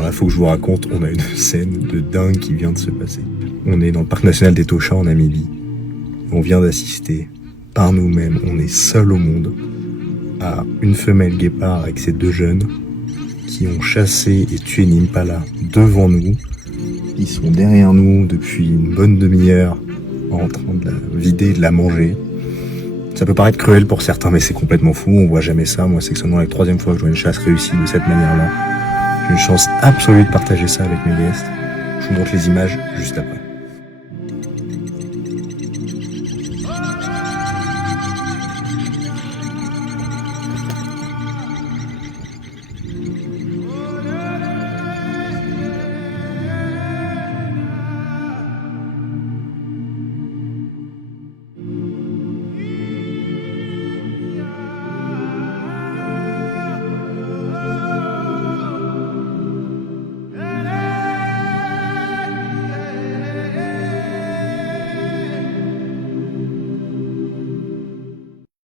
Alors là, faut que je vous raconte, on a une scène de dingue qui vient de se passer. On est dans le parc national des Tosha en Namibie. On vient d'assister, par nous-mêmes, on est seul au monde, à une femelle guépard avec ses 2 jeunes qui ont chassé et tué une impala devant nous. Ils sont derrière nous depuis une bonne demi-heure en train de la vider et de la manger. Ça peut paraître cruel pour certains, mais c'est complètement fou, on voit jamais ça. Moi, c'est seulement la 3e fois que je vois une chasse réussie de cette manière-là. J'ai une chance absolue de partager ça avec mes guests. Je vous montre les images juste après.